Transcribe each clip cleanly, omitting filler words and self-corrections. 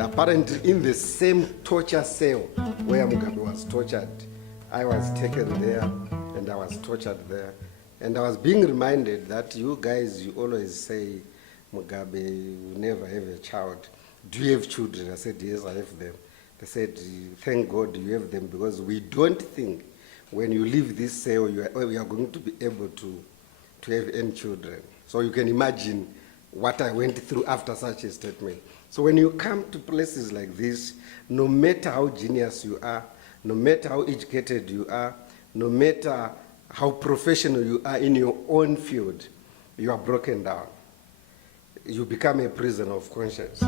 apparently in the same torture cell where Mugabe was tortured, I was taken there and I was tortured there. And I was being reminded that you guys, you always say, Mugabe will never have a child. Do you have children? I said, yes, I have them. They said, thank God you have them, because we don't think when you leave this cell, you are going to be able to have any children. So you can imagine what I went through after such a statement. So when you come to places like this, no matter how genius you are, no matter how educated you are, no matter how professional you are in your own field, you are broken down. You become a prisoner of conscience.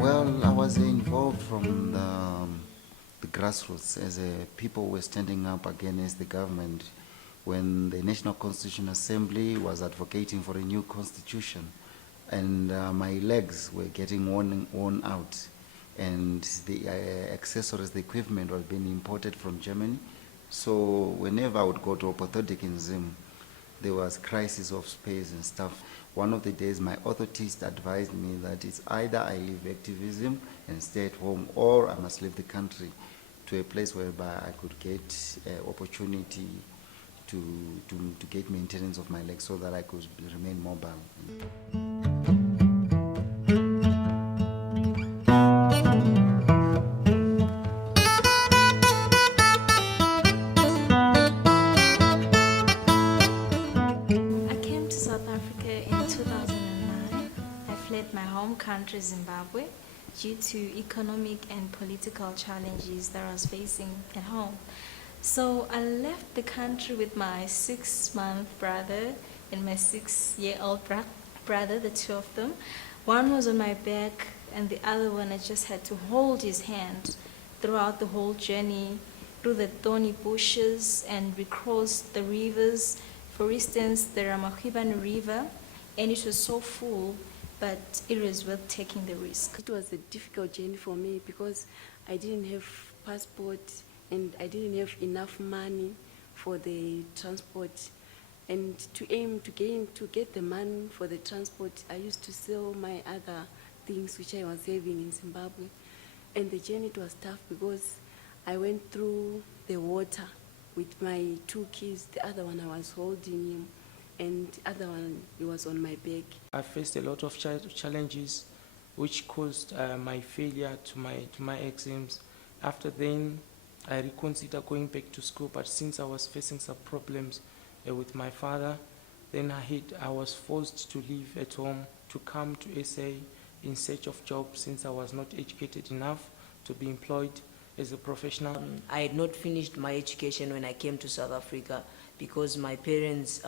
Well, I was involved from the grassroots as people were standing up against the government when the National Constitutional Assembly was advocating for a new constitution, and my legs were getting worn out, and the accessories, the equipment was being imported from Germany. So whenever I would go to orthopedic in Zim, there was crisis of space and stuff. One of the days, my orthotist advised me that it's either I leave activism and stay at home, or I must leave the country to a place whereby I could get opportunity to get maintenance of my legs so that I could remain mobile. My home country, Zimbabwe, due to economic and political challenges that I was facing at home. So I left the country with my 6-month brother and my 6-year-old brother, the two of them. One was on my back and the other one I just had to hold his hand throughout the whole journey, through the thorny bushes, and we crossed the rivers. For instance, the Ramakhiban River, and it was so full, but it was worth taking the risk. It was a difficult journey for me because I didn't have passport and I didn't have enough money for the transport. And to get the money for the transport, I used to sell my other things which I was saving in Zimbabwe. And the journey was tough because I went through the water with my 2 kids. The other one I was holding him, and the other one, he was on my back. I faced a lot of challenges which caused my failure to my exams. After then, I reconsidered going back to school, but since I was facing some problems with my father, then I was forced to leave at home to come to SA in search of jobs, since I was not educated enough to be employed as a professional. I had not finished my education when I came to South Africa because my parents,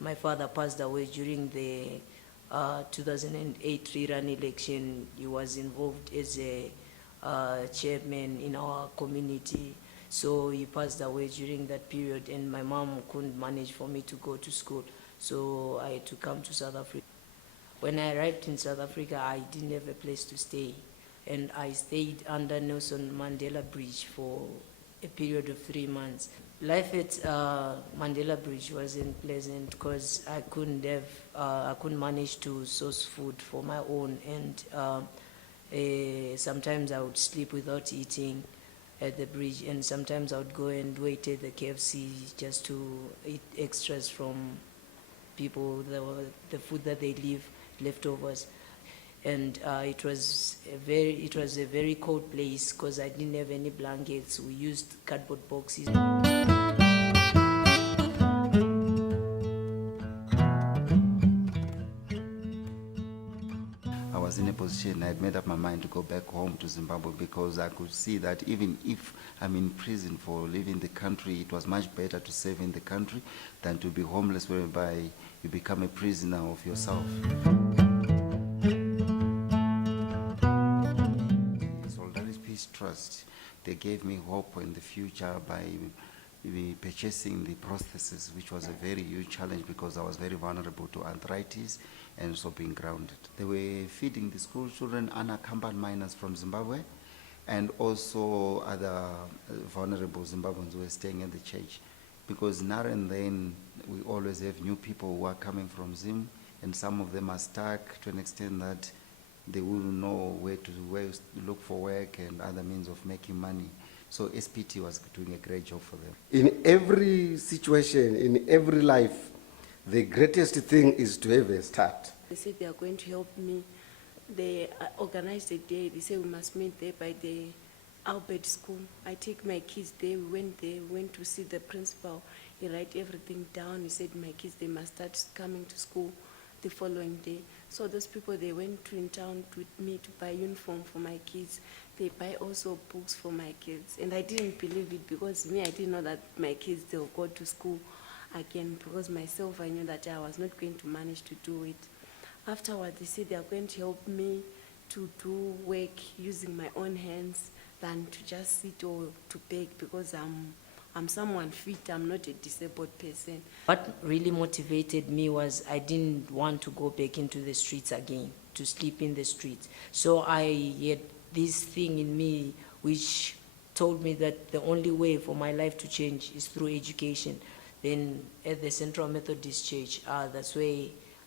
my father passed away during the 2008 rerun election. He was involved as a chairman in our community. So he passed away during that period, and my mom couldn't manage for me to go to school. So I had to come to South Africa. When I arrived in South Africa, I didn't have a place to stay. And I stayed under Nelson Mandela Bridge for a period of 3 months. Life at Mandela Bridge wasn't pleasant because I couldn't manage to source food for my own, and sometimes I would sleep without eating at the bridge, and sometimes I would go and wait at the KFC just to eat extras from people, the food that they leave, leftovers. And it was a very cold place because I didn't have any blankets. We used cardboard boxes. I was in a position, I had made up my mind to go back home to Zimbabwe because I could see that even if I'm in prison for leaving the country, it was much better to serve in the country than to be homeless, whereby you become a prisoner of yourself. Solidarity Peace Trust, they gave me hope in the future by purchasing the prosthesis, which was a very huge challenge because I was very vulnerable to arthritis and also being grounded. They were feeding the school children unaccompanied minors from Zimbabwe and also other vulnerable Zimbabweans who were staying at the church. Because now and then we always have new people who are coming from Zim, and some of them are stuck to an extent that they wouldn't know where to look for work and other means of making money. So SPT was doing a great job for them. In every situation, in every life, the greatest thing is to have a start. They said they are going to help me. They organized a day. They said we must meet there by the Albert School. I take my kids there. We went there, went to see the principal. He write everything down. He said my kids, they must start coming to school the following day. So those people, they went to in town with me to buy uniform for my kids. They buy also books for my kids. And I didn't believe it because me, I didn't know that my kids, they'll go to school again, because myself, I knew that I was not going to manage to do it. Afterwards, they said they are going to help me to do work using my own hands than to just sit or to beg, because I'm someone fit, I'm not a disabled person. What really motivated me was I didn't want to go back into the streets again, to sleep in the streets. So I had this thing in me which told me that the only way for my life to change is through education. Then at the Central Methodist Church, that's where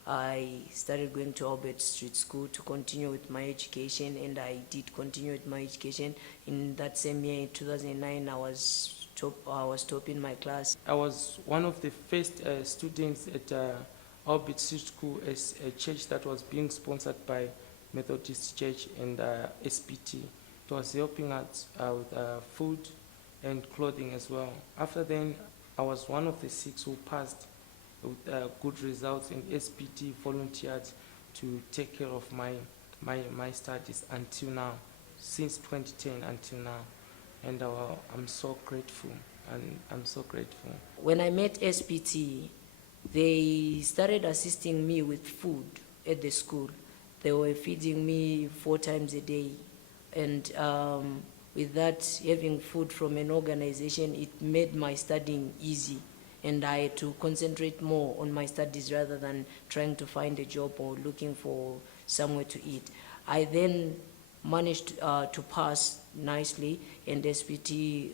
I started going to Albert Street School to continue with my education, and I did continue with my education. In that same year, in 2009, I was top in my class. I was one of the first students at Albert Street School, as a church that was being sponsored by Methodist Church and SPT. It was helping us with food and clothing as well. After then, I was one of the 6 who passed with good results, in SPT volunteered to take care of my studies until now, since 2010 until now. And I'm so grateful, and I'm so grateful. When I met SPT, they started assisting me with food at the school. They were feeding me 4 times a day. And with that, having food from an organization, it made my studying easy. And I had to concentrate more on my studies rather than trying to find a job or looking for somewhere to eat. I then managed to pass nicely, and SPT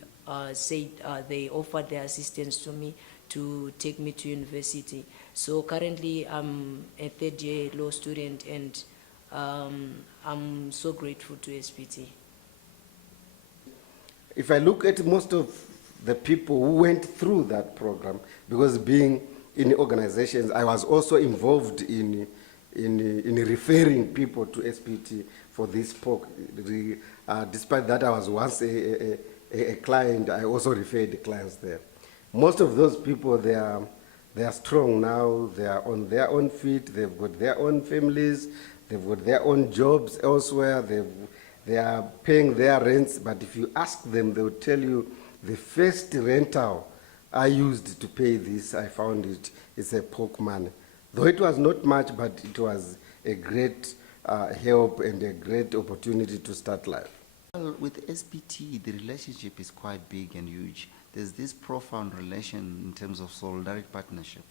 said they offered their assistance to me to take me to university. So currently I'm a 3rd-year law student, and I'm so grateful to SPT. If I look at most of the people who went through that program, because being in organizations, I was also involved in referring people to SPT for this POC. Despite that, I was once a client, I also referred the clients there. Most of those people, they are strong now, they are on their own feet, they've got their own families, they've got their own jobs elsewhere, they are paying their rents, but if you ask them, they will tell you, the first rental I used to pay this, I found it's a POC money. Though it was not much, but it was a great help and a great opportunity to start life. Well, with SPT, the relationship is quite big and huge. There's this profound relation in terms of solidarity partnership.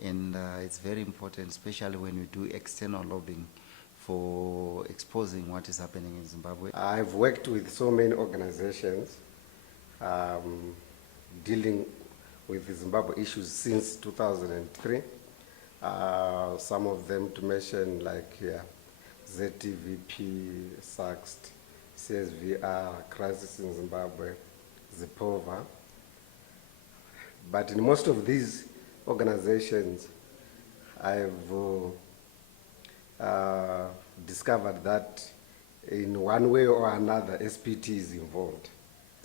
And it's very important, especially when we do external lobbying for exposing what is happening in Zimbabwe. I've worked with so many organizations dealing with the Zimbabwe issues since 2003. Some of them to mention, like ZTVP, SAXT, CSVR, Crisis in Zimbabwe, ZIPOVA. But in most of these organizations, I've discovered that in one way or another, SPT is involved.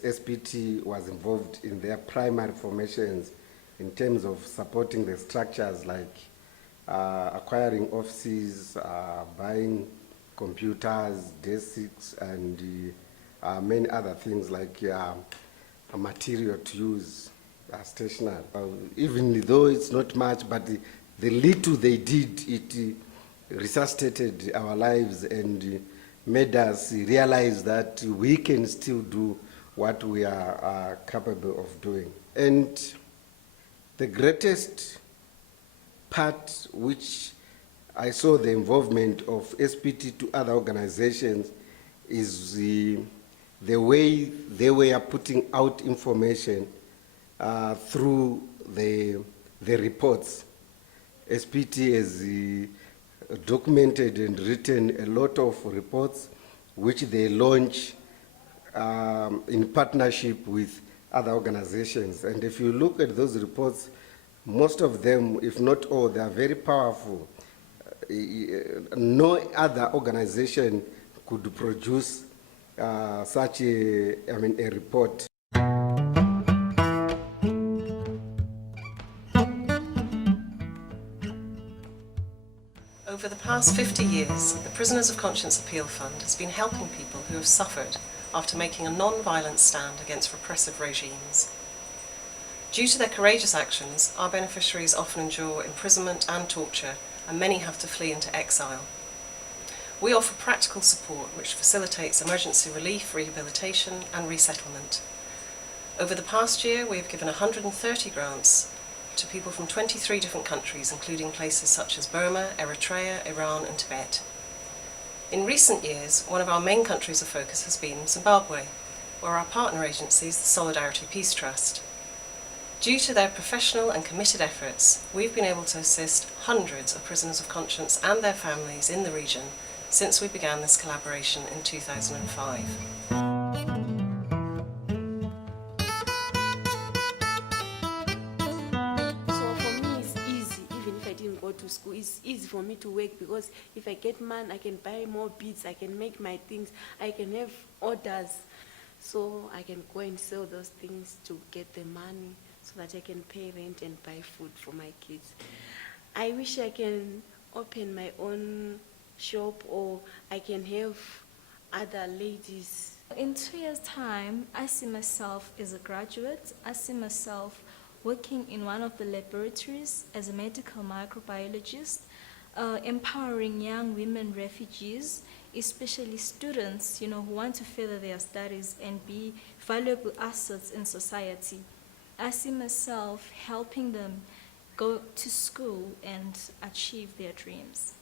SPT was involved in their primary formations in terms of supporting the structures like acquiring offices, buying computers, desks, and many other things like material to use, stationery. Even though it's not much, but the little they did, it resuscitated our lives and made us realize that we can still do what we are capable of doing. And the greatest part which I saw the involvement of SPT to other organizations is the way they were putting out information through the reports. SPT has documented and written a lot of reports which they launch in partnership with other organizations. And if you look at those reports, most of them, if not all, they are very powerful. No other organization could produce such a report. Over the past 50 years, the Prisoners of Conscience Appeal Fund has been helping people who have suffered after making a non-violent stand against repressive regimes. Due to their courageous actions, our beneficiaries often endure imprisonment and torture, and many have to flee into exile. We offer practical support which facilitates emergency relief, rehabilitation and resettlement. Over the past year, we have given 130 grants to people from 23 different countries, including places such as Burma, Eritrea, Iran and Tibet. In recent years, one of our main countries of focus has been Zimbabwe, where our partner agency is the Solidarity Peace Trust. Due to their professional and committed efforts, we've been able to assist hundreds of prisoners of conscience and their families in the region since we began this collaboration in 2005. So for me, it's easy. Even if I didn't go to school, it's easy for me to work because if I get money, I can buy more beads, I can make my things, I can have orders. So I can go and sell those things to get the money so that I can pay rent and buy food for my kids. I wish I can open my own shop, or I can have other ladies. In 2 years' time, I see myself as a graduate. I see myself working in one of the laboratories as a medical microbiologist, empowering young women refugees, especially students, who want to further their studies and be valuable assets in society. I see myself helping them go to school and achieve their dreams.